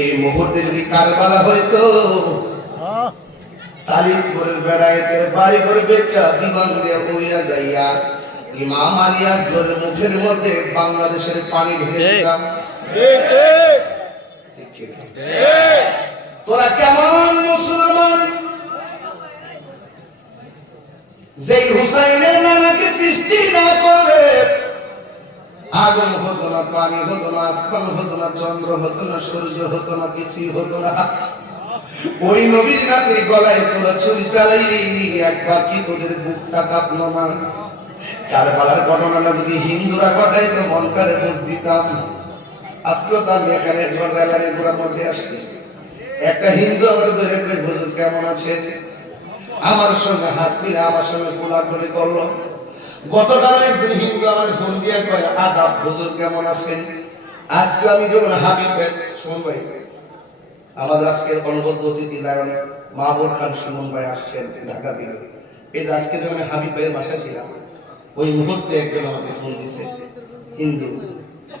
এই মুহূর্তে যদি কারবালা হইতো তালিমপুরের বেড়াইতে বাড়ি করে বেচা জীবন দিয়ে বইয়া যাইয়া ইমাম আলী আসগরের মুখের মধ্যে বাংলাদেশের পানি ঢেলে দিতাম। তোরা কেমন মুসলমান যে হুসাইনের নানাকে সৃষ্টি না করলে আগুন হতো না, পানি হতো না, আসমান হতো না, চন্দ্র হতো না, সূর্য হতো না, কিছুই হতো না। ওই নবীর নাতির গলায় তোরা ছুরি চালাইলি, একবার কি তোদের বুকটা কাঁপলো না? কারবালার ঘটনাটা যদি হিন্দুরা ঘটাইতো মনটারে বুঝ দিতাম। আজকেও তো আমি এখানে একজন রেলারের গোড়ার মধ্যে আসছি, একটা হিন্দু আমার ধরে হুজুর কেমন আছে, আমার সঙ্গে হাত মিলে আমার সঙ্গে কোলাকুলি করলো। গতকাল একজন হিন্দু আমার ফোন দিয়ে কয় আদাব হুজুর কেমন আছেন। আজকে আমি যখন হাবিবের সুমন ভাই, আমাদের আজকের অনুবদ্ধ অতিথি লায়ন মাহবুব খান সুমন ভাই আসছেন ঢাকা থেকে। এই যে আজকে যখন হাবিব ভাইয়ের বাসা ছিলাম, ওই মুহূর্তে একজন আমাকে ফোন দিছে হিন্দু,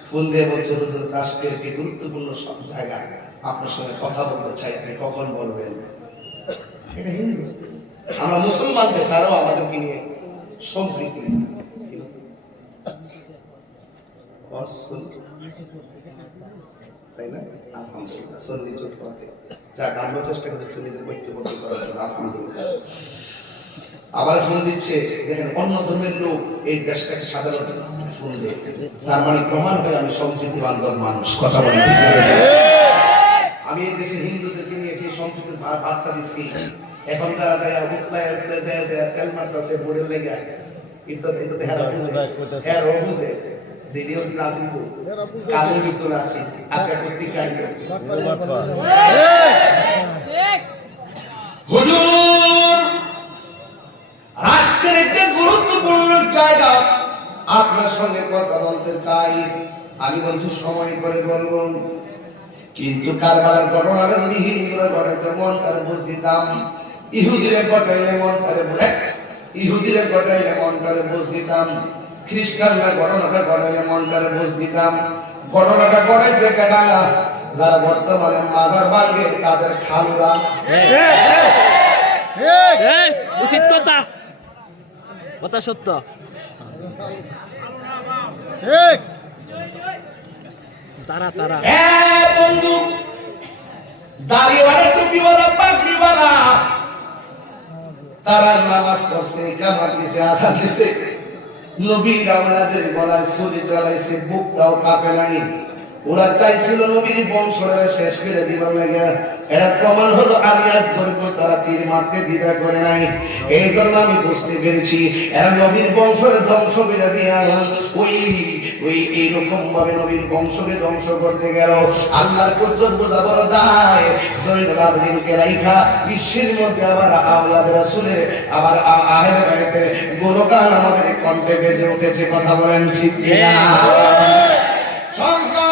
ফোন দিয়ে বলছে হুজুর রাষ্ট্রের একটি গুরুত্বপূর্ণ সব জায়গায় আপনার সঙ্গে কথা বলতে চাই, আপনি কখন বলবেন? সেটা হিন্দু। আমরা মুসলমানকে তারাও আমাদেরকে নিয়ে সম্প্রীতি, তাই না? আলহামদুলিল্লাহ সন্নি জোট করতে যা আমরা চেষ্টা করি সুন্নিদের ঐক্যবদ্ধ করার জন্য। আলহামদুলিল্লাহ। আবার ফোন দিচ্ছে, দেখেন অন্য ধর্মের লোক এই দেশটাকে সাধারণত ফোন দেয়, তার মানে প্রমাণ হয় আমি সম্প্রীতি বান্ধব মানুষ। কথা বলি আমি এই দেশের হিন্দুদেরকে নিয়ে যে সম্প্রীতির বার্তা দিচ্ছি, এখন যারা যায় উতলায় উতলায় যায় যায় তেল মারতেছে বোর্ডের লেগে, এটা তো হেরা বুঝে, হেরা বুঝে যে এটি হচ্ছে নাসিমপুর কালের ভিতরে আসি আজকে পত্রিকায় হুজুর রাষ্ট্রের একটা গুরুত্বপূর্ণ জায়গা আপনার সঙ্গে কথা বলতে চাই। আমি বলছি সময় করে বলবো, কিন্তু কারবালার ঘটনাটা যদি হিন্দুরা ঘটাইতে মনটারে বুঝ দিতাম, ইহুদিরে ঘটাইলে মনটারে বুঝ দিতাম, খ্রিস্টানরা ঘটনাটা ঘটাইলে মনটারে বুঝ দিতাম। ঘটনাটা ঘটাইছে কেডা? যারা বর্তমানে মাজার বানবে তাদের খালুরা। উচিত কথা, কথা সত্য। তারা তারা বন্ধু দাড়িওয়ালা টুপিওয়ালা পাগড়িওয়ালা তারা নামাজ পড়ছে, কামাত দিছে, আযান দিছে, নবীর আওলাদের গলায় ছুরি চালাইছে, বুকটাও কাঁপে নাই। ওরা চাইছিল নবীর বংশরে শেষ করে দিবার লাগে। এরা প্রমাণ হলো আলী আসগরকে তারা তীর মারতে দ্বিধা করে নাই। এই জন্য আমি বুঝতে পেরেছি এরা নবীর বংশরে ধ্বংস করে দিয়া ওই এইরকম ভাবে নবীর বংশকে ধ্বংস করতে গেল। আল্লাহর কুদরত বোঝা বড় দায়। জয়নুল আবেদিনকে রাইখা বিশ্বের মধ্যে আবার আওলাদ রাসূলের আবার আহলে বাইতের গুণগান আমাদের কণ্ঠে বেজে উঠেছে। কথা বলেন ঠিক কিনা? সংখ্যা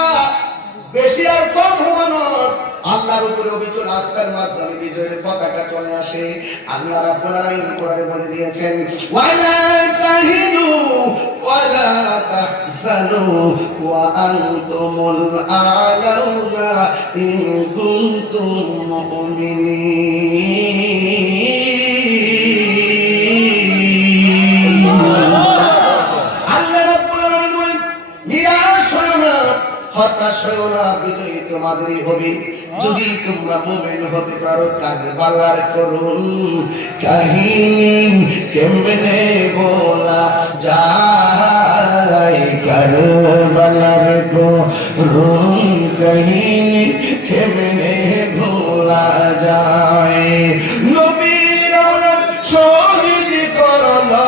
বেশি আর কম হওয়ানোর আল্লাহর উপরে অবিচল আস্থার মাধ্যমে বিজয়ের পতাকা চলে আসে। আল্লাহ রাব্বুল আলামিন কোরআনে বলে দিয়েছেন, ওয়ালা তাহিনু ওয়ালা তাহজানু ওয়া আনতুমুল আ'লাউনা ইন কুনতুম মুমিনিন। আল্লাহ রাব্বুল আলামিন বলেন, নিরাশ হয়ো না, হতাশ হয়ো না, বিজয়ী তোমাদেরই হবে যদি তোমরা মুমিন হতে পারো। কারবালার করুন কাহিনী কেমনে বলা যায়, কারবালার করুন কাহিনী কেমনে ভোলা যায়। নবীর আওলাদ শহীদ করলো,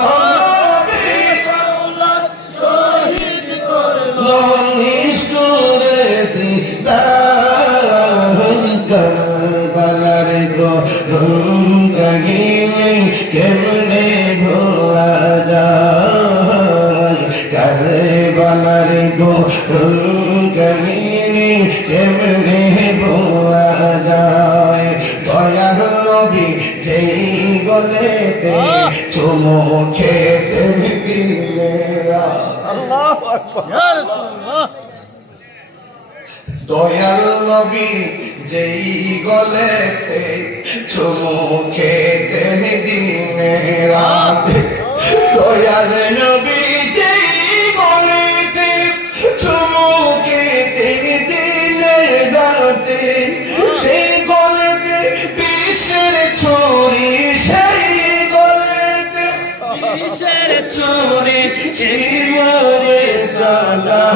কারবালার করুন কাহিনী কেমনে ভোলা যায়, কারবালার করুন কাহিনী কেমনে ভোলা যায়। দয়ার নবী যেই গলেতে চুমু খেতে দিলে, আল্লাহু আকবার, ইয়া রাসূলুল্লাহ। দয়াল নবী যেই গলেতে চুমু খেতেন দিনে রাতে, দয়াল নবী যেই গলেতে চুমু খেতেন দিনে রাতে, সেই গলেতে বিশ্বের ছড়ি, সেই গলেতে কিসের চোরে মরে চালাই,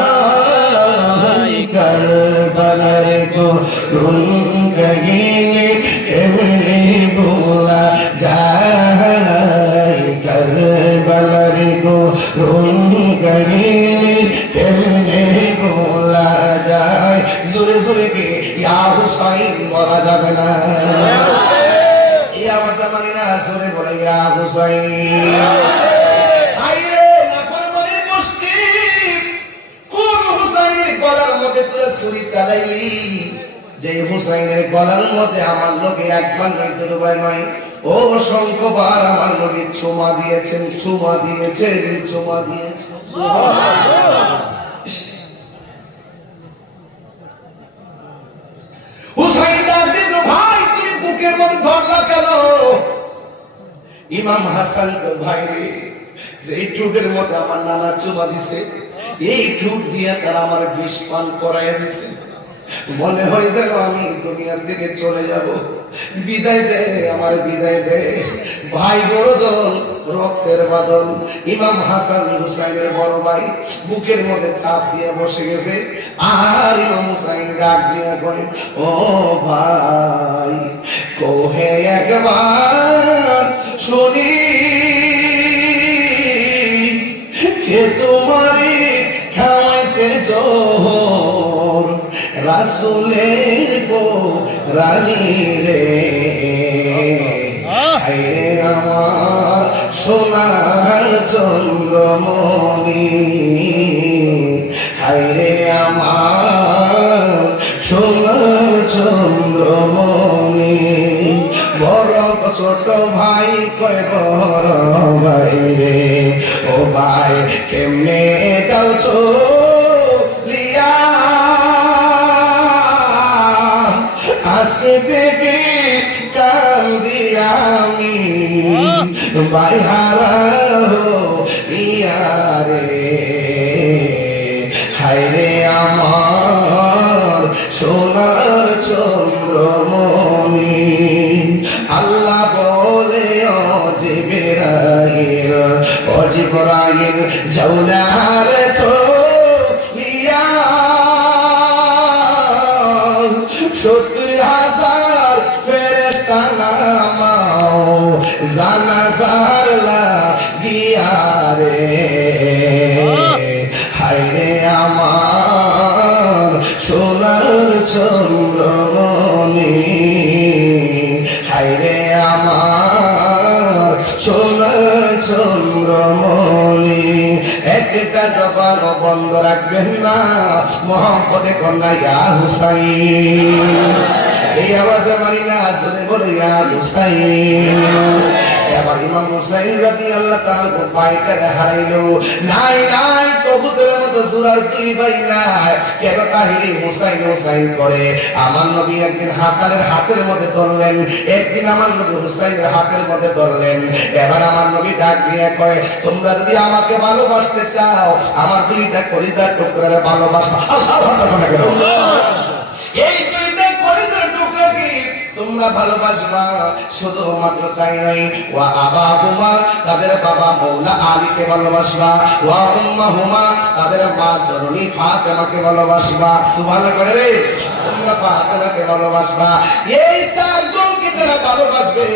কারবালার গো রুঙ্গিনে কেমনে ভোলা যায়, কারবালার গো রুঙ্গিনে কেমনে ভোলা যায়। জোরে জোরে কে ইয়া হুসাইন বলা যাবে না, ইয়া মাসামানি না, জোরে বলে ইয়া হুসাইন। আইরে নাফরমানের গোষ্ঠী, কোন হুসাইনের গলার মধ্যে তোরা ছুরি চালাইলি, যে হুসাইনের গলার মধ্যে আমার নবী একবার নয় দুবার নয় ও সংখ্যবার আমার নবী চুমা দিয়েছেন, চুমা দিয়েছেন, চুমা দিয়েছেন। হুসাইন ডাক দিল, ভাই তুমি বুকের মধ্যে ধরলা কেন? ইমাম হাসান ভাই রে, যে ঠোঁটের মধ্যে আমার নানা চুমা দিছে, এই ঠোঁট দিয়ে তারা আমার বিষ পান করাইয়া দিছে। মনে হয় যেন আমি দুনিয়ার দিকে চলে যাব, বিদায় দে আমার, বিদায় দে। ভাই বড় দল, রক্তের বাদল। ইমাম হাসান হুসাইনের বড় ভাই বুকের মধ্যে চাপ দিয়ে বসে গেছে, আর ইমাম হুসাইন ডাক দিয়ে কয়, ও ভাই কোহে একবার শুনি, কে তোমারে খাওয়াইছে জোহর, রাসূলের গো রানী রে, আমার সোনার চন্দ্রমণি, হায়রে আমার সোনার চন্দ্রমণি। বড় ছোট ভাই কয় বড় ভাই রে, ও ভাই কেমনে যাও চলিয়া, আজকে থেকে কান্দি আমি ভাই হারাও ইয়া রে, হায়রে আমার সোনার চন্দ্রমণি। আল্লাহ বলে ও জিবরাইল, ও জিবরাইল জাওলার চলিয়া 70,000 ফেরেশতা নামাও জানাজার লাগিয়া রে, হায়রে আমার সোনার চন্দ্রমণি, হায়রে আমার সোনার চন্দ্রমণি। একটা জবান বন্ধ রাখবেন না, মোহাম্মদে কন্যা ইয়া হুসাইন, এই আওয়াজে মানি না, আসলে বলে ইয়া হুসাইন। এবার ইমাম হুসাইন রাদিয়াল্লাহু তাআলা বাইটারে হারাইলো, নাই নাই কবুতরের মতো সুরার তুই ভাই না, কেন তাহিরি হুসাইন হুসাইন করে। আমার নবী একদিন হাসানের হাতের মধ্যে ধরলেন, একদিন আমার নবী হুসাইনের হাতের মধ্যে ধরলেন। এবার আমার নবী ডাক দিয়ে কয়, তোমরা যদি আমাকে ভালোবাসতে চাও, আমার দুইটা কলিজার টুকরারে ভালোবাসো। আল্লাহু আকবার। এই দুইটা কলিজার টুকরা কি তোমরা ভালোবাসবা? শুধুমাত্র তাই নয়, ওয়া আবাহুমা, তাদের বাবা মৌলা আলীকে ভালোবাসবা, ওয়া উম্মাহুমা, তাদের মা জননী ফাতেমাকে ভালোবাসবা। সুবহানাল্লাহ করে রে, তোমরা ফাতেমাকে ভালোবাসবা। এই চারজনকে যারা ভালোবাসবে,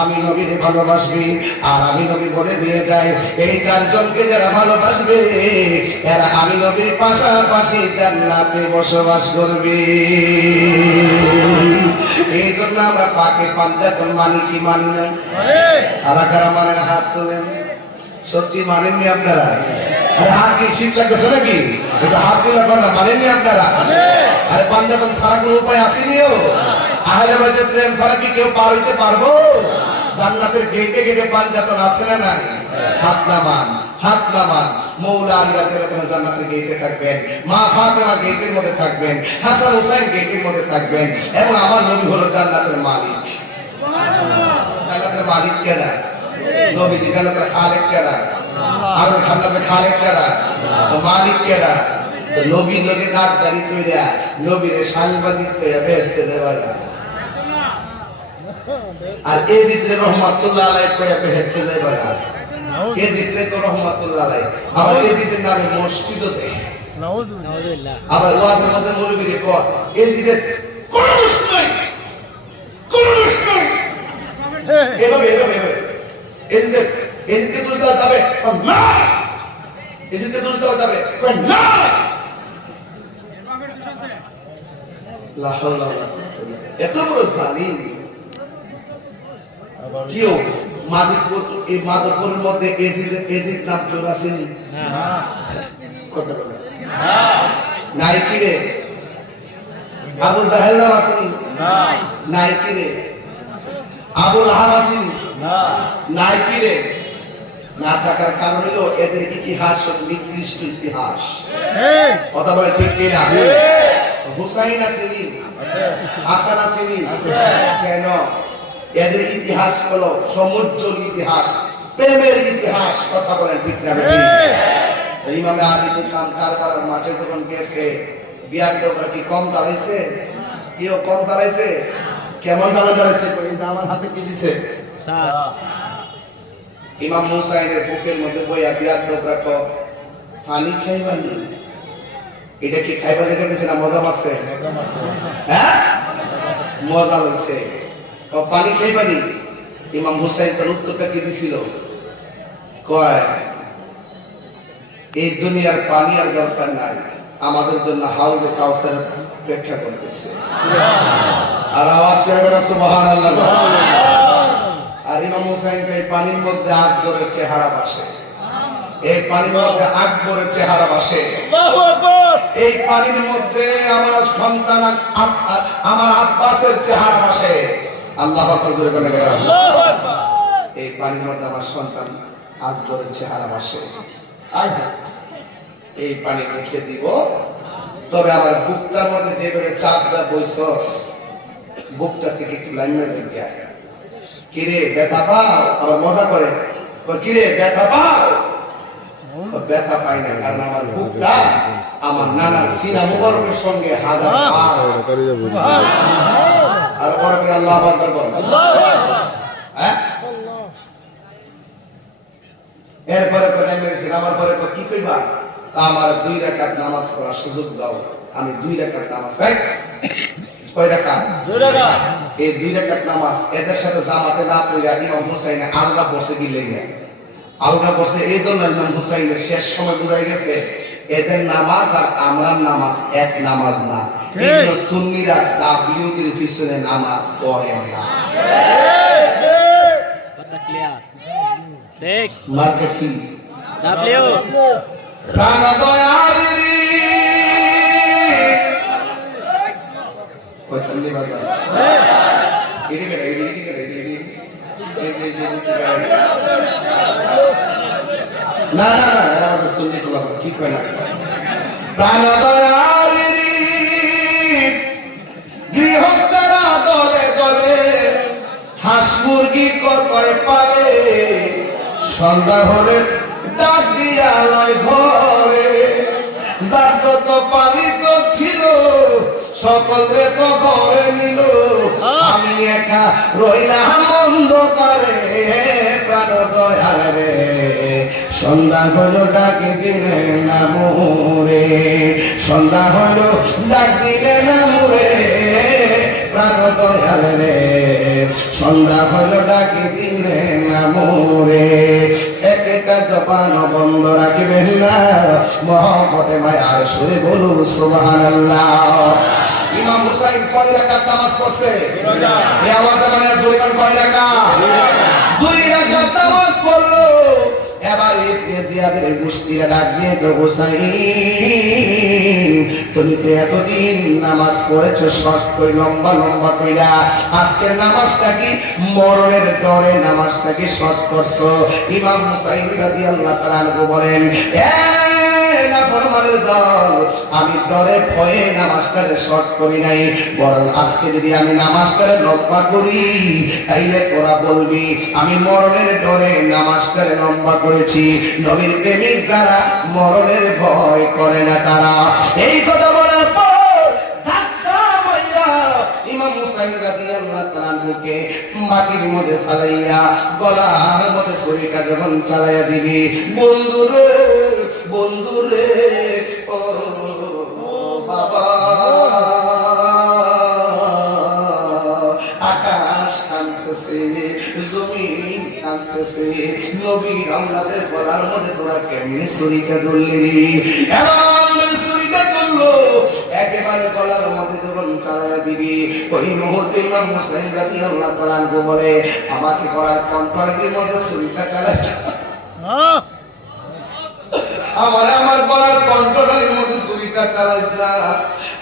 আমি নবীকে ভালোবাসবি। আর আমি নবী বলে দিয়ে যাই, এই চারজনকে যারা ভালোবাসবে, এরা আমি নবীর পাশাপাশি জান্নাতে বসবাস করবে। এই জন্য আমরা পাকে পাঞ্জাতন মানি কি মানি না? আর কারা মানেন হাত তোলেন। সত্যি মানেননি আপনারা? আরে হাত কি শীত লাগতেছে নাকি? একটু হাত তুলে না, মানেননি আপনারা? আরে পাঞ্জাতন ছাড়া কোনো উপায় আসেনিও? আহলে বাইতের প্রেম ছাড়া কি কেউ পার হইতে পারবো? জান্নাতের গেটে গেটে পাঞ্জাতন আছে না নাই? হাত নামান, হাত নামান। মৌলা আলী রাদিয়াল্লাহু আনহু জান্নাতের গেটে থাকবেন, মা ফাতেমা গেটের মধ্যে থাকবেন, হাসান হুসাইন গেটের মধ্যে থাকবেন, এবং আমার নবী হলো জান্নাতের মালিক। জান্নাতের মালিক কেডা? নবীজি। জান্নাতের খালেক কেডা? আর জান্নাতের খালেক কেডা? তো মালিক কেডা? তো নবীর লোকে গাদ্দারি কইরা নবীরে সাংবাদিক কইরা বেহেশতে যাবে না। আর এজিদে রহমাতুল্লাহ আলাইহি কইরা বেহেশতে যাবে না। এজিদে তো রহমাতুল্লাহ আলাইহি, আবার এজিদের নামে মসজিদও দেয়। নাউজুবিল্লাহ। আবার ওয়াজের মধ্যে মৌলবীরে কয় এজিদের কোন দোষ নাই, কোন দোষ নাই। এভাবে এজিদকে দোষ দেওয়া যাবে না, এজিদকে দোষ দেওয়া যাবে না। লা হাওলা ওয়ালা কুওয়াতা ইল্লা বিল্লাহ। এত বড় জালিম কেউ মাজিদপুর, এই মাদপুরের মধ্যে এজিদ নাম কেউ আসেনি? কথা বলে নাই কি রে? আবু জাহেল নাম আসেনি? নাই কি রে? আবু লাহাব আসেনি? নাই কি রে? না থাকার কারণ হলো এদের ইতিহাস নিকৃষ্ট ইতিহাস। কথা বলে ঠিক কিনা? হুসাইন আসেনি? হাসান আসেনি? কেন? এদের ইতিহাস হলো সমুজ্জ্বল ইতিহাস, প্রেমের ইতিহাস। কথা বলেন ঠিক না? ইমাম আলী খান কারবালার মাঠে যখন গেছে, বিয়াদবরা কি কম চালাইছে? কেউ কম চালাইছে? কেমন চালাইছে? আমার হাতে কি দিছে? ইমাম হুসাইনের বুকের মধ্যে বইয়া বিয়াদবরা কো পানি খাইবানি। এটা কি খাইবা লেগে গেছে না মজা মারছে? হ্যাঁ, মজা হইছে। পানি খাইবানি। ইমাম হুসাইন তার উত্তরটা কি দিছিল? কয় এই দুনিয়ার পানি আর দরকার নাই, আমাদের জন্য হাউজে কাউসার অপেক্ষা করতেছে। আর আওয়াজ করে না সুবহানাল্লাহ। আর ইমাম হুসাইন এই পানির মধ্যে আসগরের চেহারা ভাসে, এই পানির মধ্যে আকবরের চেহারা ভাসে, এই পানির মধ্যে আমার সন্তান আমার আব্বাসের চেহারা ভাসে। আল্লাহু আকবার জোরে বলে গেলাম। এই পানির মধ্যে আমার সন্তান আসগরের চেহারা ভাসে। এই পানি মুখে দিব, তবে আমার বুকটার মধ্যে যে করে চাপটা বইছস, বুকটা থেকে একটু লাইনে যাইয়া কিরে ব্যথা পাও? আবার মজা করে কিরে ব্যথা পাও? ব্যথা পাই না, কারণ আমার বুকটা আমার নানার সিনা মুবারকের সঙ্গে হাজার আর পরে করে আল্লাহু আকবার বল। হ্যাঁ, এরপরে আমার পরে কি কইবা? আমার 2 রাকাত নামাজ পড়ার সুযোগ দাও। আমি 2 রাকাত নামাজ, কয় রাকাত? 2 রাকাত। এই 2 রাকাত নামাজ এদের সাথে জামাতে না পড়ে ইমাম হুসাইন আলগা পড়ছে কি লেগে আলগা পড়ছে। এই জন্য ইমাম হুসাইনের শেষ সময় বুঝাই গেছে এদের নামাজ আর আমরা নামাজ এক নামাজ না। এই সুন্নিরা তাবলিগের পিছনে নামাজ পড়ে না। কথা ক্লিয়ার? ঠিক। মার্কেট কি? ডাব্লিউ প্রাণ দয়ালি কইতামনি বাজার এডি করে না না না, আমাদের সুন্নি তো কি কয় না। প্রাণ দয়ালি গৃহস্থরা দলে দলে হাঁস মুরগি কতই পালে, সন্ধ্যা হলে ডাক দিয়া লয় ঘরে, যার যত পালিত ছিল সকলে তো ঘরে নিল, আমি একা রইলাম অন্ধকারে। প্রাণ দয়াল রে সন্ধ্যা হইল ডাকে দিলে না মোরে, সন্ধ্যা হইল ডাক দিলে না মোরে। প্রাণ দয়াল রে সন্ধ্যা হইল ডাকে দিলে না মোরে। একটা জবান বন্ধ রাখবেন না, মহব্বতে মায়ার সুরে বলুন সুবহানাল্লাহ। ইমাম হুসাইন কয় রাকাত নামাজ পড়ছে? এই আওয়াজে মানে জোরে কয় রাকাত? 2 রাকাত নামাজ পড়লো। এবার ইবনে জিয়াদের গোষ্ঠীরা ডাক দিয়ে তো হুসাইন তুমি তো এতদিন নামাজ পড়েছো শর্ট কই লম্বা লম্বা কইরা আজকের নামাজটা কি মরণের ডরে নামাজটা কি শর্ট করছো ইমাম হুসাইন রাদিয়াল্লাহু তাআলা আনহু বলেন নাফরমানের দল আমি ডরে ভয়ে নামাজটারে শর্ট করি নাই বরং আজকে যদি আমি নামাজটারে লম্বা করি তাইলে তোরা বলবি আমি মরণের ডরে নামাজটারে লম্বা করেছি নবীর প্রেমিক যারা মরণের ভয় করে না তারা এই কথা বলার পর ধাক্কা মাইরা ইমাম হুসাইন রাদিয়াল্লাহু তাআলা আনহুকে মাটির মধ্যে ফালাইয়া গলার মধ্যে ছুরিটা যখন চালাইয়া দিবি বন্ধুরে বন্ধুরে ও বাবা আকাশ কাঁদতেছে জমিন কাঁদতেছে নবীর আওলাদের গলার মধ্যে তোরা কেমনে ছুরিটা ধরলি এমন ছুরিটা ধরলো একেবারে গলার মধ্যে যখন চালাইয়া দিবি ওই মুহূর্তে ইমাম হুসাইন রাদিয়াল্লাহু তাআলা আনহু বলে আমাকে গলার কণ্ঠের মধ্যে ছুরিটা চালাইছে আমার গলার কণ্ঠের মধ্যে ছুরিটা চালাইছ না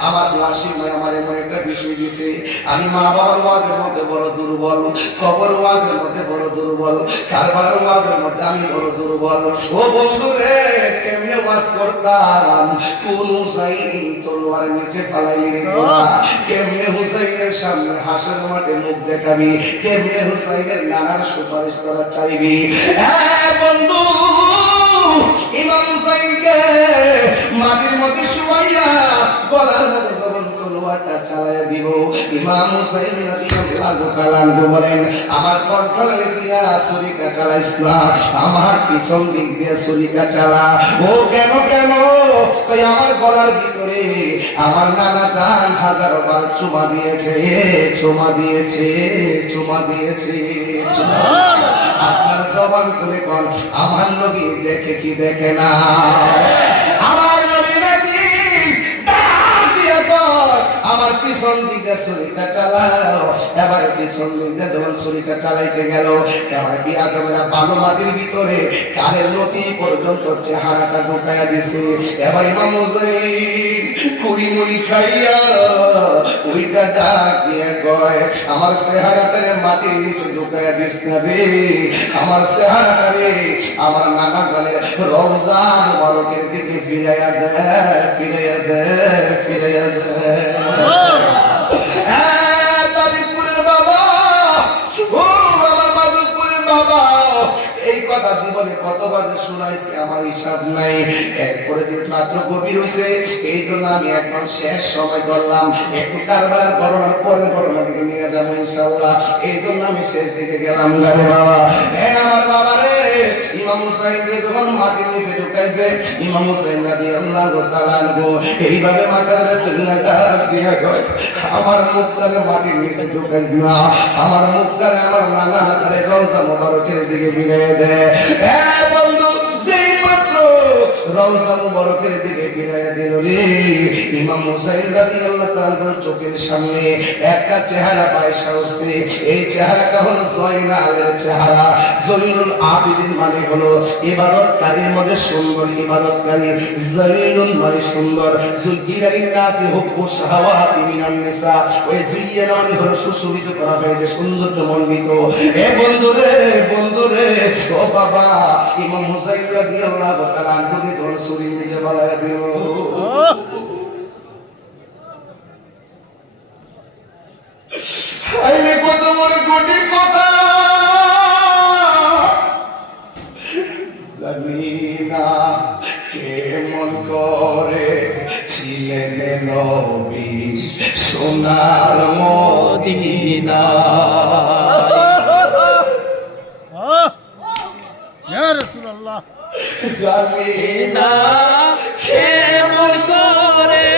আমার লাশি আমার এমন একটা বিষয় দিছে আমি মা বাবার ওয়াজের মধ্যে বড় দুর্বল কবর ওয়াজের মধ্যে বড় দুর্বল কারবালার ওয়াজের মধ্যে আমি বড় দুর্বল ও বন্ধু রে কেমনে ওয়াজ করতাম কোন হুসাইন তলোয়ার নিচে ফালাইলি রে কেমনে হুসাইনের সামনে হাসর মাঠে মুখ দেখাবি কেমনে হুসাইনের নানার সুপারিশ করা চাইবি বন্ধু ইমাম হুসাইনকে মাটির মধ্যে শুয়াইয়া গলার মধ্যে যখন তলোয়ারটা চালাইয়া দিব ইমাম হুসাইন রাদিয়াল্লাহু তাআলা আনহু বলেন আমার কণ্ঠনালী দিয়া ছুরিটা চালাইস না আমার পিছন দিক দিয়ে ছুরিটা চালা ও কেন কেন তাই আমার গলার ভিতরে আমার নানা জান হাজারো বার চুমা দিয়েছে চুমা দিয়েছে চুমা দিয়েছে আপনার জবান খুলে কোন আমার নবী দেখে কি দেখে না আমার নবী নাকি ডাক দিয়া কর আমার পিছন দিকে ছুরিটা চালাও এবার পিছন দিকে যখন ছুরিটা চালাইতে গেল এবার বিয়াদবেরা বালু মাটির ভিতরে কানের লতি পর্যন্ত চেহারাটা ঢুকাইয়া দিছে এবার ইমাম হুসাইন কুড়ি মুড়ি খাইয়া ওইটা ডাক দিয়ে কয় আমার চেহারাটারে মাটির নিচে ঢুকাইয়া দিস না রে আমার চেহারাটারে আমার নানা জানে রওজা মুবারকের দিকে ফিরাইয়া দে ফিরাইয়া দে ফিরাইয়া দে তালিপুরের বাবা ও আমার মাধবপুরের বাবা এই কথা জীবনে কতবার যে শুনাইছি আমার হিসাব নাই এরপরে যে মাত্র গভীর হইছে এই জন্য আমি একদম শেষ সময় করলাম একটু কারবার ঘটনার পরের ঘটনাটিকে নিয়ে যাবো ইনশাআল্লাহ এই জন্য আমি শেষ দিকে গেলাম গারে বাবা আমার বাবা রে ইমাম হুসাইন রে যখন মাটির নিচে ঢুকাইছে ইমাম হুসাইন রাদিয়াল্লাহু তাআলা আনহু এইভাবে মাথার তুলনাটা দিয়া কয় আমার মুখটারে মাটির নিচে ঢুকাইছ না আমার মুখটারে আমার নানা হাজারে রওজা মুবারকের দিকে ফিরিয়ে দে বন্ধু সেই মাত্র রওজা মুবারকের দিকে ফিরিয়ে দিল রে ইমাম হুসাইন রাদিয়াল্লাহু তাআলার চোখের সামনে একটা চেহারা পয়সা উঠছে এই চেহারাটা হলো জয়নালের চেহারা জয়নুল আবিদিন মানে হলো ইবাদতকারীর মধ্যে সুন্দর ইবাদতকারী জয়নুল মানে সুন্দর জুলকিরাইন নাসি হুব্বু শাহাওয়াতি মিনান নিসা ওই জুইয়ানা মানে হলো সুশোভিত করা হয়েছে সৌন্দর্যমণ্ডিত বন্ধু রে ও বাবা ইমাম হুসাইন রাদিয়াল্লাহু তাআলা আনহুকে ধরে ছুরি নিচে বাড়ায়া দিল আইলে কত বড় কঠিন কথা জানিনা কেমন করে ছিলেন নবী সোনার মদিনা ইয়া রাসূলুল্লাহ জানিনা কেমন করে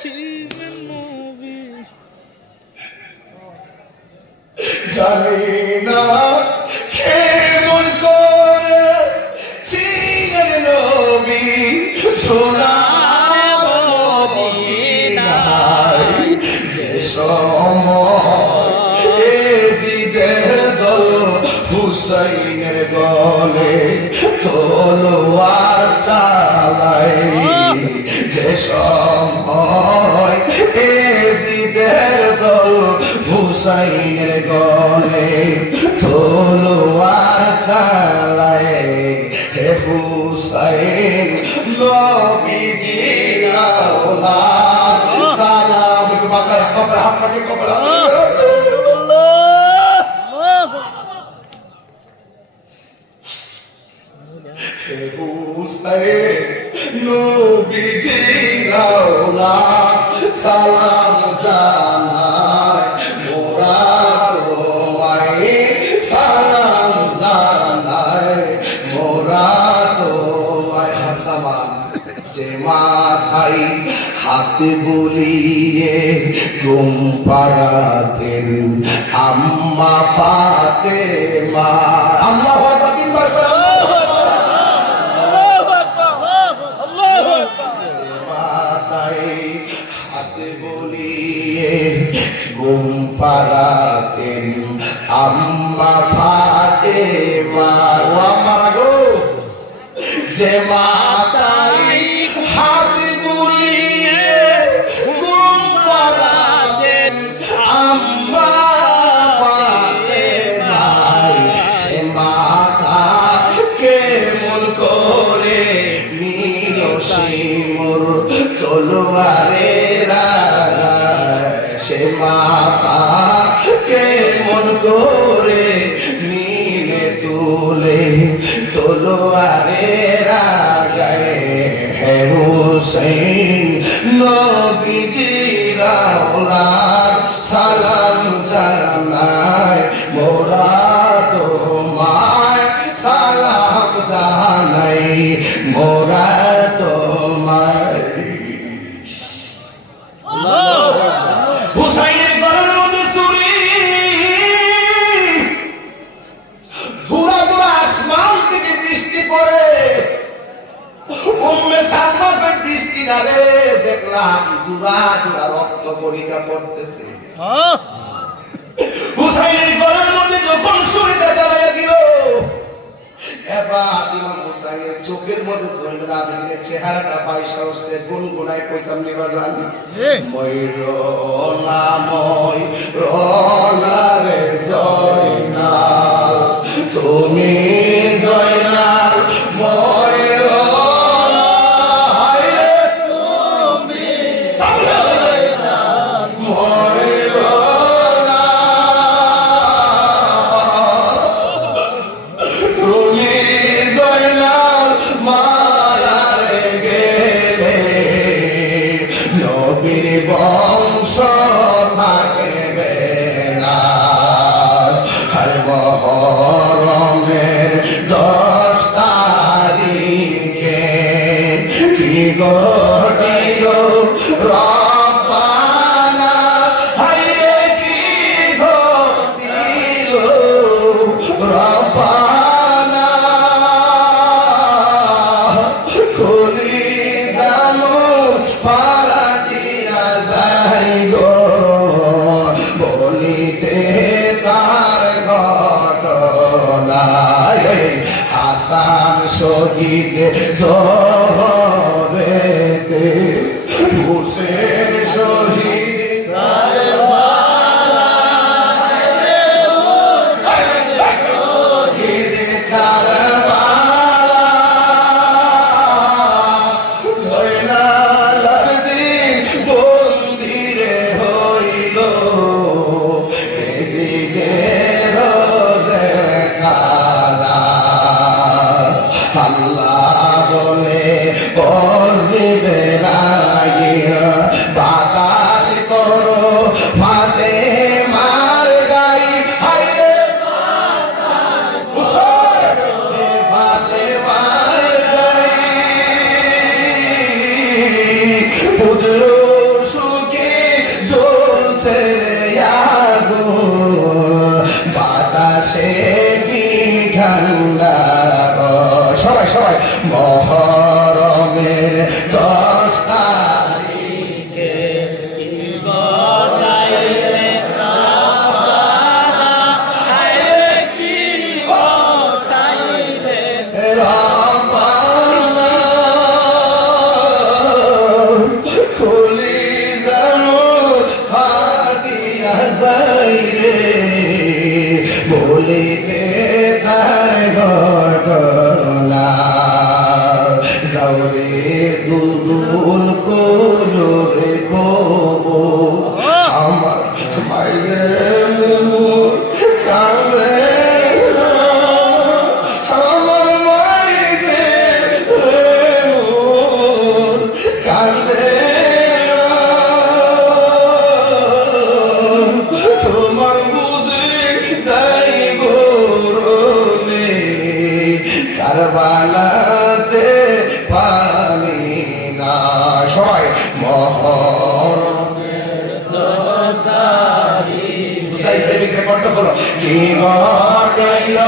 ছিলেন নবী জানিনা কেমন করে ছিলেন নবী সোনার মদিনায় যে সময় এজিদের দল হুসাইনের গলে তলোয়ার চালায় যে সময় এজিদের দল হুসাইনের গলে তলোয়ার চালায় হে হুসাইন নবীজির আওলাদ সালাম একটু মাথায় আপনাকে কবর হুসাইন নবীজির আওলাদ সালাম জানায় মোরা তোমায় সালাম জানায় মোরা তোমায় হাতামান যে মাথায় হাত বুলিয়ে ঘুম পাড়াতেন আম্মা ফাতেমা আল্লাহু আকবার তিনবার করে হাত বলিয়ে ঘুম পাড়াতেন আম্মা ফাতেমা ও আম্মা গো যে মাতাই হাত বলিয়ে ঘুম পাড়াতেন আম্মা ফাতেমা সে মাতা কেমন করে নীল শিমুর তলোয়ারের সে মাতা কেমন করে নিলে তুলে তলোয়ারের গায়ে হে হুসাইন নবীজির আওলাদ সালাম জানায় মোরা তোমায় সালাম জানাই মোরা তোমায় হুসাইনের গলার মধ্যে ছুরি ধুরা ধুরা আসমান থেকে বৃষ্টি পড়ে উম্মে সালমার বৃষ্টি না রে দেখলাম ধুরা ধুরা রক্ত কণিকা পড়তেছে হুসাইনের গলার মধ্যে যখন ছুরিটা জ্বালাইয়া দিল এবার ইমাম হুসাইনের চোখের মধ্যে জয়নুল আবেদিনের চেহারাটা পয়সা উঠছে গুনগুনায় কইতাম নিবা জানি ময়ূর নাময় রনারে জয়নাল তুমি জয়নাল ময়ূর তুমি ময়ূর বংশ থাকবে না হর মহরমের 10 তারিখে কি ঘটিল রব্বানা হায়রে কি ঘটিল রব্বানা খুলি জানো বলিতে তার ঘটনায় হাসান শহীদ জহরেতে হুসেন শহীদ শহীদ কারবালা জয়নাল আবেদিন বন্দিরে হইল আল্লাহ বলে বাতাস করো ফাতেমার গাই হায়রে বাতাস ফাতেমার গাই পুত্র সুখে জ্বলছে বাতাসে কি ঠান্ডা সবাই সবাই মহরমের 10 তারিখে কি ঘটাইলে রব্বানা হায়রে কি ঘটাইলে রব্বানা বলিতে তার ঘটনা যাওরে দুলদুল করো রে কবো আমার মায়ের কাঁদে আমার মায়ের কাঁদে তোমার বুঝে যাই গোরনে কারবালাতে পানি না সবাই মহর কণ্ঠ করো কি গাইল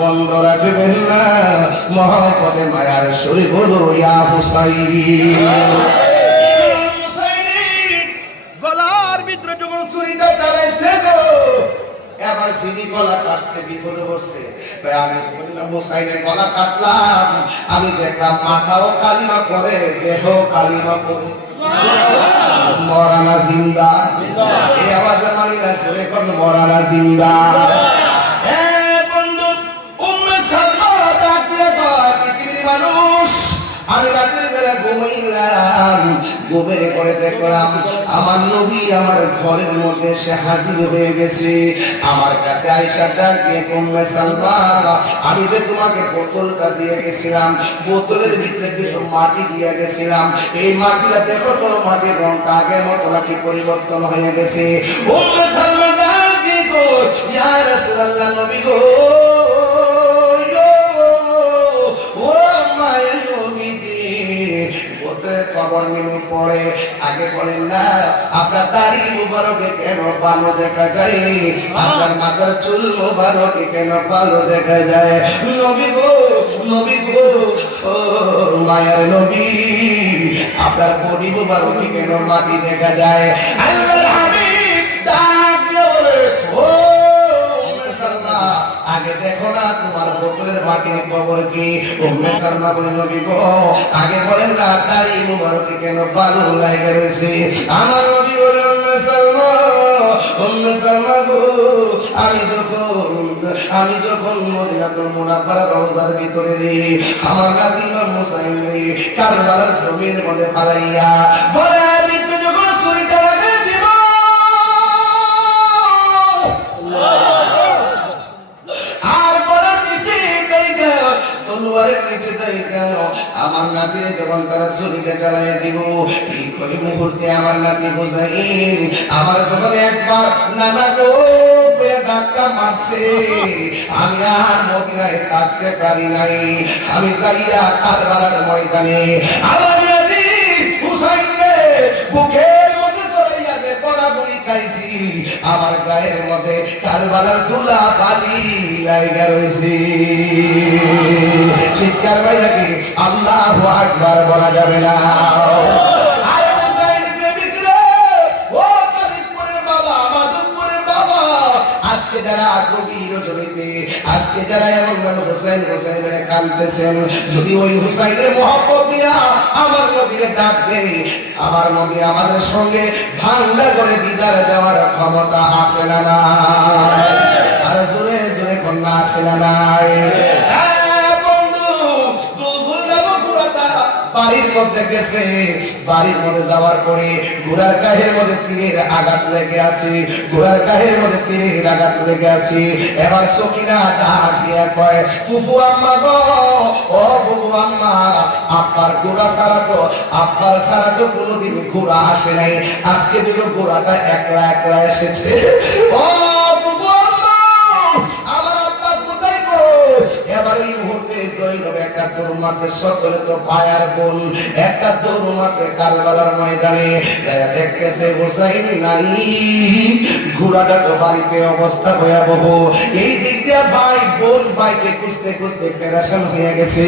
বন্ধ রাখবেন না মহব্বতে মায়ার শরীর বলো ইয়া হুসাইন গলার ভিতরে যখন ছুরিটা চালাইছে গো এবার চিনি গলা কাটছে বিপদে পড়ছে আমি বললাম হুসাইনের গলা কাটলাম আমি দেখলাম মাথাও কালিমা করে দেহ কালিমা করে মরানা জিন্দা এই আওয়াজে মারি গেছে এখন মরানা জিন্দা আমি রাতের বেলা ঘুমাইলাম গোবেরে করে দেখলাম আমার নবী আমার ঘরের মধ্যে সে হাজির হয়ে গেছে আমার কাছে আয়েশা ডাক দিয়ে উম্মে সালমা আমি যে তোমাকে বোতলটা দিয়ে গেছিলাম বোতলের ভিতরে কিছু মাটি দিয়ে গেছিলাম এই মাটিটা দেখো তো মাটির রংটা আগের মতো নাকি পরিবর্তন হয়ে গেছে উম্মে সালমা ডাক দিয়ে গো ইয়া রাসূলুল্লাহ নবী গো খবর নিয়ে পড়ে আগে বলেন না আপনার দাড়ি মুবারকে কেন ভালো দেখা যায় আপনার মাথার চুল মুবারকে কেন ভালো দেখা যায় নবী গো ও মায়ের নবী আপনার বডি মুবারকে কেন মাটি দেখা যায় আল্লাহর হাবিব ডাক দিয়ে বলে ও আগে দেখো না তোমার বোতলের মাটির খবর কি উম্মে সালমা বলে নবী গো আগে বলেন না দাড়ি মুবারকে কেন ভালো লাগে রয়েছে আমার নবী বলে উম্মে সালমা গো আমি যখন মদিনাতুল মুনাওয়ারার রওজার ভিতরে রে আমার নাতি ইমাম হুসাইন রে কারবালার জমির মধ্যে ফালাইয়া বলার ভিতরে যখন ছুরিটা লাগিয়ে দিব আমার নাতিরে যখন তারা ছুরিটা চালাই দিব ঠিক ওই মুহূর্তে আমার নাতি হুসাইন আমার যখন একবার নানা গো ধাক্কা মারছে আমি আর মদিনায় থাকতে পারি নাই আমি যাইয়া কারবালার ময়দানে আমার নাতি হুসাইন রে বুকের মধ্যে চলাইয়া যে গড়াগড়ি খাইছি আমার গায়ের মধ্যে কারবালার ধুলা বালি লাইগা রইছে চিৎকার বাইরে কি আল্লাহু আকবার বলা যাবে না আরে হুসাইন প্রেমিক রে ও তালিবপুরের বাবা মাধবপুরের বাবা আজকে যারা গভীর রজনীতে আজকে যারা এমন হুসাইনের কাঁদতেছেন যদি ওই হুসাইনের মহব্বত দিয়া আমার নবীরে ডাক দেই আমার নবী আমাদের সঙ্গে ভাঙা করে দিদার দেওয়ার ক্ষমতা আছে না নাই আর জোরে জোরে কন্যা আছে না নাই বাড়ির মধ্যে গেছে বাড়ির মধ্যে যাওয়ার পরে ঘোড়ার গায়ের মধ্যে তীরের আঘাত লেগে আছে ঘোড়ার গায়ের মধ্যে তীরের আঘাত লেগে আছে এবার সকিনা ডাক দিয়া কয় ফুফু আম্মা গো ও ফুফু আম্মা আপনার ঘোড়া ছাড়া তো কোনোদিন ঘোড়া আসে নাই আজকে দেখো ঘোড়াটা একলা একলা এসেছে ও ফুফু আম্মা আমার আব্বা কোথায় গো এবার এই মুহূর্তে জয়নব একটা দৌড় মারছে সকলে তো ভাইয়ার বোন একটা দৌড় মারছে কারবালার ময়দানে দেখতেছে হুসাইন নাই ঘোড়াটা তো বাড়িতে অবস্থা ভয়াবহ। এই দিক দিয়ে ভাই বোন ভাইকে খুঁজতে খুঁজতে পেরেশান হয়ে গেছে।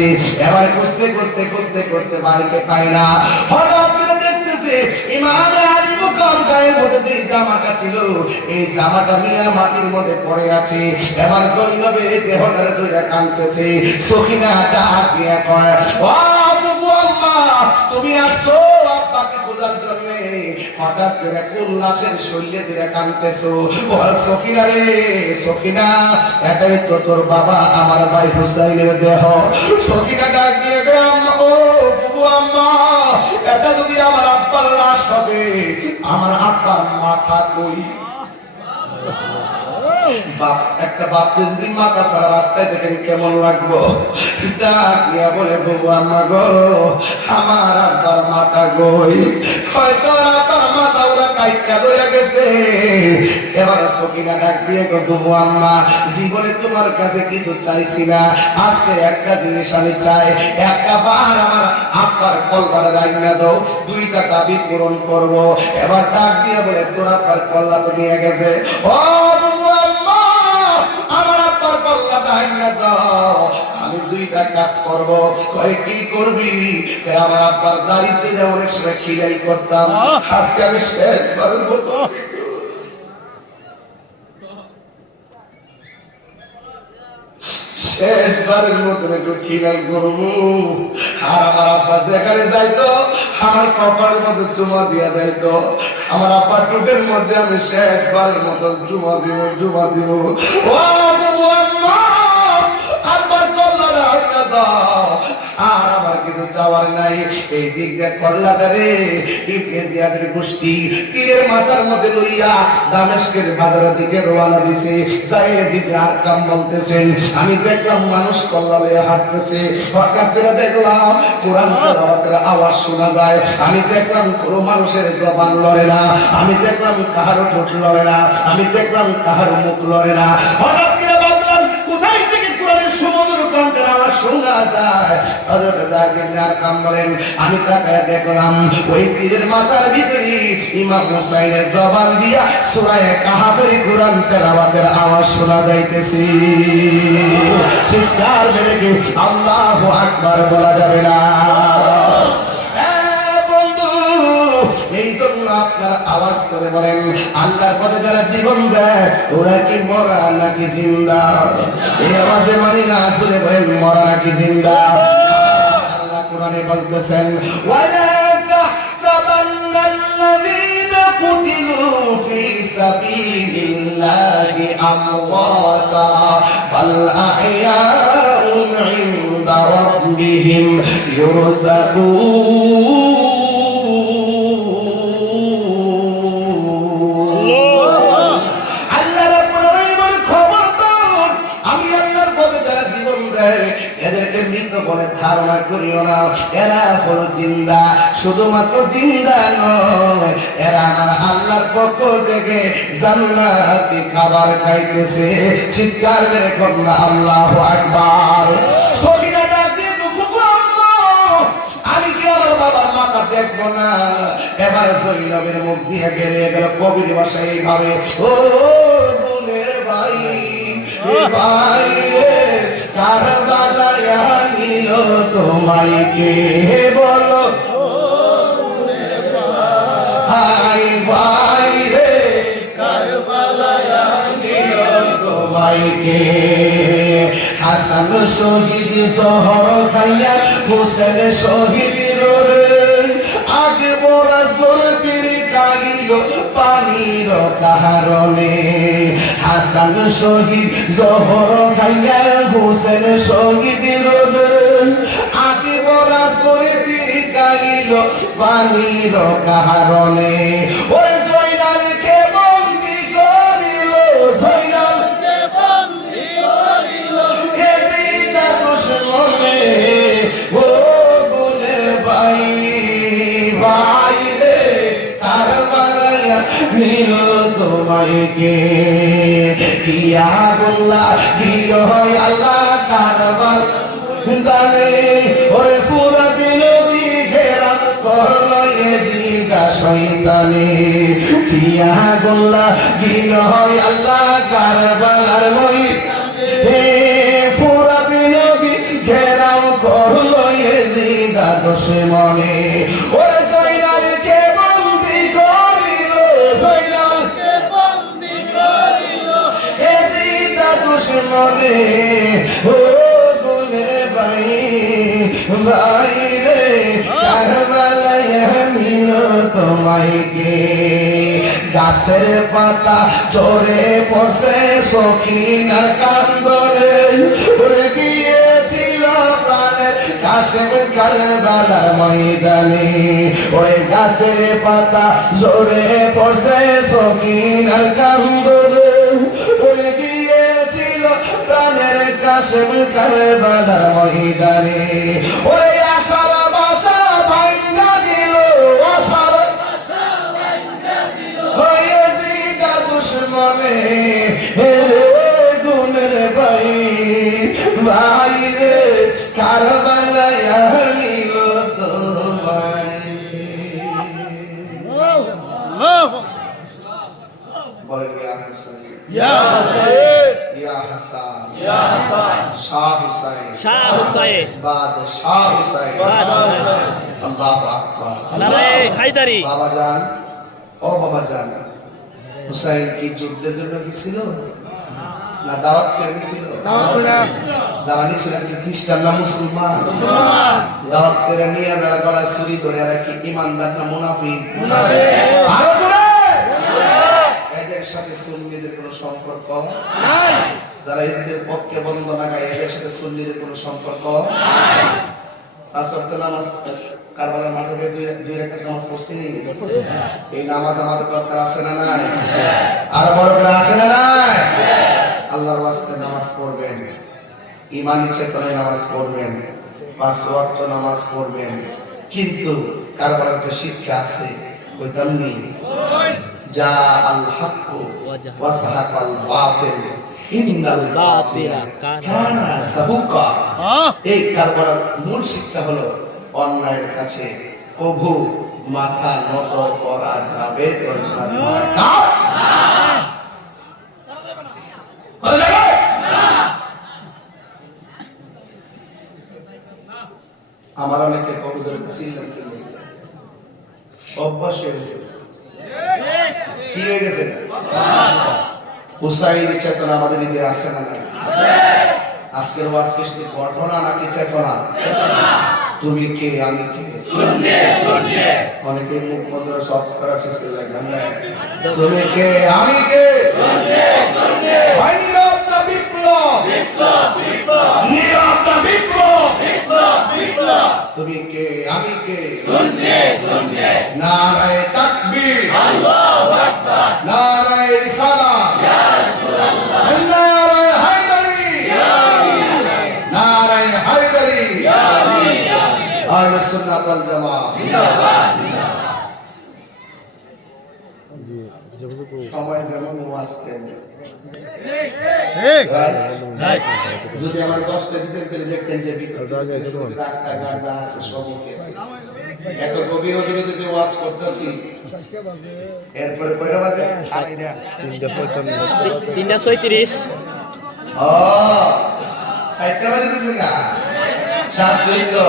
এবার খুঁজতে খুঁজতে খুঁজতে খুঁজতে বাড়িকে পায় না। হঠাৎ করে দেখতেছে ইমামে আলী মুকাম গায়ের মধ্যে যে জামাটা ছিল এই জামাটা নিয়ে মাটির মধ্যে পড়ে আছে। এবার জৈনবে দেহটারে ধরে কাঁদতেছে। সখিনা ডাক দিয়ে কয়, ও বুবু আম্মা তুমি আসছো আব্বাকে খোঁজার জন্য। হঠাৎ করে উল্লাসের শৈলে ধরে কাঁদতেছো। বল সখিনা রে সখিনা, এটাই তো তোর বাবা আমার ভাই হুসাইনের দেহ। সখিনা ডাক দিয়ে ও বুবু আম্মা, এটা যদি আমার আব্বার লাশ হবে, আমার আব্বার মাথা কই? বাপ একটা বাপকে যদি মাথা ছাড়া রাস্তায় দেখেন কেমন লাগবো? ডাক দিয়া বলে, বুবু আম্মা গো, আমার আব্বার মাথা কই? হয়তো আব্বার মাথা ওরা কাইটা লইয়া গেছে। এবার সকিনা ডাক দিয়ে গো, বুবু আম্মা জীবনে তোমার কাছে কিছু চাইছি না, আজকে একটা জিনিস আমি চাই, একটা বার আমার আব্বার কলকাতা রাইনা দাও, দুইটা দাবি পূরণ করব। এবার ডাক দিয়ে বলে, তোর আব্বার কল্লা তো নিয়ে গেছে, ও বুবু আম্মা আমার আব্বার কল্লাটা রাইনা দাও, আমি দুইটা কাজ করব। কয় কি করবি? আমার আব্বার দাড়িতে যে অনেক সময় খিলাই করতাম, আজকে আমি শেষবারের মতো শেষবারের মতন একটু খিলাই করবো। আর আমার আব্বা যেখানে যাইতো আমার কপালের মধ্যে চুমা দিয়া যাইতো। আমার আব্বার টুটের মধ্যে আমি শেষবারের মতন চুমা দিব ও বাবু আম্মা আব্বার কল্লাটা হইয়া দাও, আর আমার কিছু চাওয়ার নাই। এই দিক দিয়ে কল্লাটা রে ইবনে জিয়াদের গোষ্ঠী তীরের মাথার মধ্যে লইয়া দামেস্কের বাজারের দিকে রওনা দিছে। যায়েদ ইবনে আরকাম বলতেছেন, আমি দেখলাম মানুষ কল্লা লইয়া হাঁটতেছে। হঠাৎ করে দেখলাম কোরআন তেলাওয়াতের আওয়াজ শোনা যায়। আমি দেখলাম কোনো মানুষের জবান লড়ে না, আমি দেখলাম কাহারও ঠোঁট লড়ে না, আমি দেখলাম কাহারও মুখ লড়ে না। হঠাৎ করে ভাবলাম কোথায় থেকে কোরআনের সুমধুর কণ্ঠের আওয়াজ শোনা যায়। হযরত যায়েদ ইবনে আরকাম বলেন, আমি তাকায় দেখলাম ওই তীরের মাথার ভিতরে ইমাম হুসাইনের জবান দিয়া সূরা কাহফের কোরআন তেলাওয়াতের আওয়াজ শোনা যাইতেছে। চিৎকার মেরে কি আল্লাহু আকবার বলা যাবে না? এই জন্য আপনার আওয়াজ করে বলেন, আল্লাহর পথে যারা জীবন দেয় ওরা কি মরা নাকি জিন্দা? এই আওয়াজে মানি না, আসলে বলেন মরা নাকি জিন্দা? আল্লাহ কোরআনে বলতেছেন, ওয়ালা তাহসাবান্নাল্লাযীনা কুতিলু ফী সাবিলিল্লাহি আমওয়াতা বাল আহইয়াউন ইনদা রাব্বিহিম ইউরযাকুন। এদেরকে মৃত বলে ধারণা করিও না, এরা হলো জিন্দা। শুধুমাত্র জিন্দা নয়, এরা আমার আল্লাহর পক্ষ থেকে জান্নাতি খাবার খাইতেছে। চিৎকার মেরে কন্যা আল্লাহু আকবার। সখিনা ডাক দিয়ে ফুফু আম্মা, আমি কি আমার বাবার মাথা দেখবো না? এবার জৈনবের মুখ দিয়ে বেরিয়ে গেল কবির ভাষায় এইভাবে, ও বোনের ভাই ভাই রে, কারবালায় নিল তোমায় কে বলো? ভাই ভাই রে, কারবালায় নিল তোমায় কে? হাসান শহীদ জহর খাইয়া হোসেন শহীদ রে, আগে বরাস গর্তের কাহিল পানির কারণে। হাসান শহীদ জহর খাইয়া হোসেন শহীদ রে, আগে বরাস গর্তের কাহিল পানির কারণে। ওই জয়নালকে বন্দী করিল, জয়নালকে বন্দী করিল এজিদা দুশমনে। ও বলে ভাই ভাই রে, কারবালায় নিল তোমায় কে? কিয়া বল্লাহ দিও আল্লাহ কারবাল দানে। ওরে ফুরাত নবী ঘেরা করলো এজিদা শয়তানি কিয়া গোল্লা গিল আল্লাহ কারবালার ময়দানে হে ফুরাত নবী ঘেরাও করলো ইয়াজিদ দুশমনে ওরে জয়নালকে বন্দী করিল জয়নালকে বন্দী করিল ইয়াজিদ দুশমনে ও গুনে ভাই ভাই রে কারবালায় মিল তোমায় কে গাছের পাতা জোরে পড়ছে সকিনার কান্দরে উড়ে গিয়েছিল প্রাণের কাশেম কারবালার ময়দানে ওই গাছের পাতা জোরে পড়ছে সকিনার কান্দরে উড়ে গিয়েছিল প্রাণের কাশেম কারবালার ময়দানে ওই আশার বাসা ভাঙ্গা দিল আশার দুশ্মনে হে গুনের ভাই ভাই রে কারবালায় নিল তোমায় আল্লাহ বলেন ইয়া হুসাইন ইয়া হুসাইন ইয়া হাসান ইয়া হাসান শাহ হুসাইন শাহ হুসাইন বাদশাহ হুসাইন আল্লাহু আকবার নারায়ে হায়দারি বাবা জান ও বাবা জান হুসাইন কি যুদ্ধের জন্য কি ছিল না দাওয়াত করে ছিল জানি ছিল কি খ্রিস্টান না মুসলমান দাওয়াত করে নিয়ে যারা গলায় ছুরি ধরে এরা কি ইমানদার না মুনাফিক আরো জোরে এদের সাথে সুন্নিদের কোনো সম্পর্ক নাই যারা এদের পক্ষে বন্দনা গায় এদের সাথে সুন্নিদের কোনো সম্পর্ক নাই পাঁচ ওয়াক্ত নামাজ কারবালার মাঠে দুই রাকাত নামাজ পড়ছিনি এই নামাজ আমাদের দরকার আছে না নাই আর বড় করে আছে না নাই আল্লাহর ওয়াস্তে নামাজ পড়বেন ঈমানি চেতনায় নামাজ পড়বেন পাঁচ ওয়াক্ত নামাজ পড়বেন কিন্তু কারবালার একটা শিক্ষা আছে কইতাম নি যা আল হক ওয়া সাহাকাল বাতিল ইন্নাল বাতিলা কানা যাহুকা এই কারবালার মূল শিক্ষা হলো অন্যায়ের কাছে কবু মাথা নত করা যাবে আমার অনেকে কবুতরের ছিলেন অভ্যাস হয়ে গেছে কি হয়ে গেছে হুসাইন চেতনা আমাদের দিকে আসছে না আজকের ওয়াজ কি শুধু ঘটনা নাকি চেতনা তুমি কে আমি কে অনেকে মুখ বন্ধ সব করা শেষ করে লাগবে তুমি কে আমি কে নীরবতা বিপ্লব নীরবতা বিপ্লব তুমি কে আমি কে নারায়ে তাকবীর আল্লাহু আকবার নারায়ে রিসালাত ইয়া রাসূলুল্লাহ নারায়ে হায়দারি ইয়া নারায়ে হায়দারি ইয়া আহলে সুন্নাত ওয়াল জামাত জিন্দাবাদ সময় যেমন ওয়াজতে যদি আমার 10টা ভিতরে চলে দেখতেন যে রাস্তাঘাট যা আছে সব আছে এত গভীর অধিবেশনে যে ওয়াজ করতেছি এরপরে কয়টা বাজে 3:35 ও সাইটটা বাজে দিছে না শাস্ত্রী তো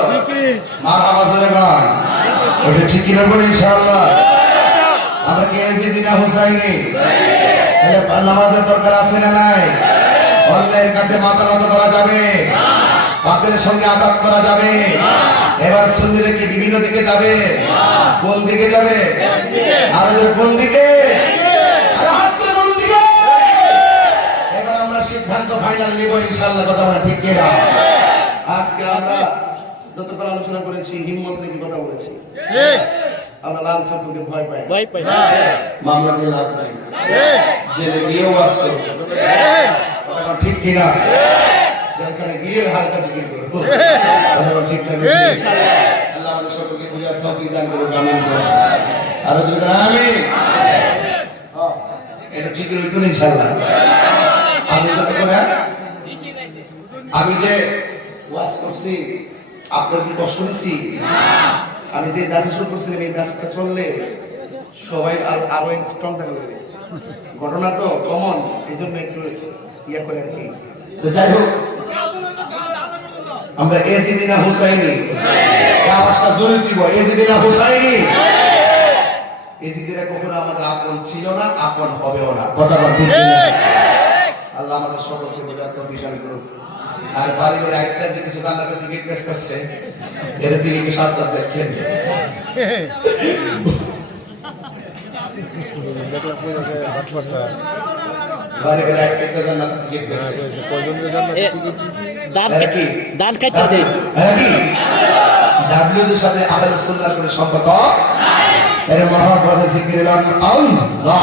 মারহাবা জোরে গান ওটা ঠিক কি হবে ইনশাআল্লাহ আমরা কে জিদিনা হুসাইনি তাহলে নামাজের দরকার আছে না নাই অন্যের কাছে মাথা নত করা যাবে বাতিলের সঙ্গে আঘাত করা যাবে এবার সুন্নিরা কি বিভিন্ন দিকে যাবে কোন দিকে যাবে আর কোন দিকে কোন দিকে এবার আমরা সিদ্ধান্ত ফাইনাল নিব ইনশাআল্লাহ কথা বলা ঠিক কি না আজকে আমরা যতক্ষণ আলোচনা করেছি হিম্মত রেখে কথা বলেছি আমরা লাল চক্রকে ভয় পাই মামলা দিয়ে লাভ নাই জেলে গিয়েও ওয়াজ করব কথা ঠিক কিনা যেখানে গিয়ে হালকা জিকির করব কথা ঠিক না আল্লাহ আমাদের সকলকে বুঝার তৌফিক দান করুন আমিন আর যদি আমিন এটা ঠিক হইতো ইনশাআল্লাহ আমি যতক্ষণ আমি যে ওয়াজ করছি আপনার কি কষ্ট হয়েছি আমি যে দাসে শুরু করছিলাম এই দাসটা চললে সবাই আরো স্ট্রং থাকবে। ঘটনা তো কমন, এই জন্য একটু ইয়া করে আর কি। তো যাই হোক, আমরা এজিদি না হুসাইনি, এই আওয়াজটা জোরে দিব, এজিদি না হুসাইনি। এজিদিরা কখনো আমাদের আপন ছিল না, আপন হবেও না। কথা বলতে আল্লাহ আমাদের সকলকে বোঝার তৌফিক দান করুন। আর বাড়ির একটা যে কিছু জান্নাতের দিকে বেচতেছে, এর দিকে কি সাবধান দেখেন। বাড়ির একটা জান্নাতের দিকে বেচছে। দান এরা কি? দান কাটতে দে। এরা কি? ডাব্লিউদের সাথে আহলে সুন্নাহর কোনো সম্পর্ক? এর মহাপদে জিকির আল্লাহ।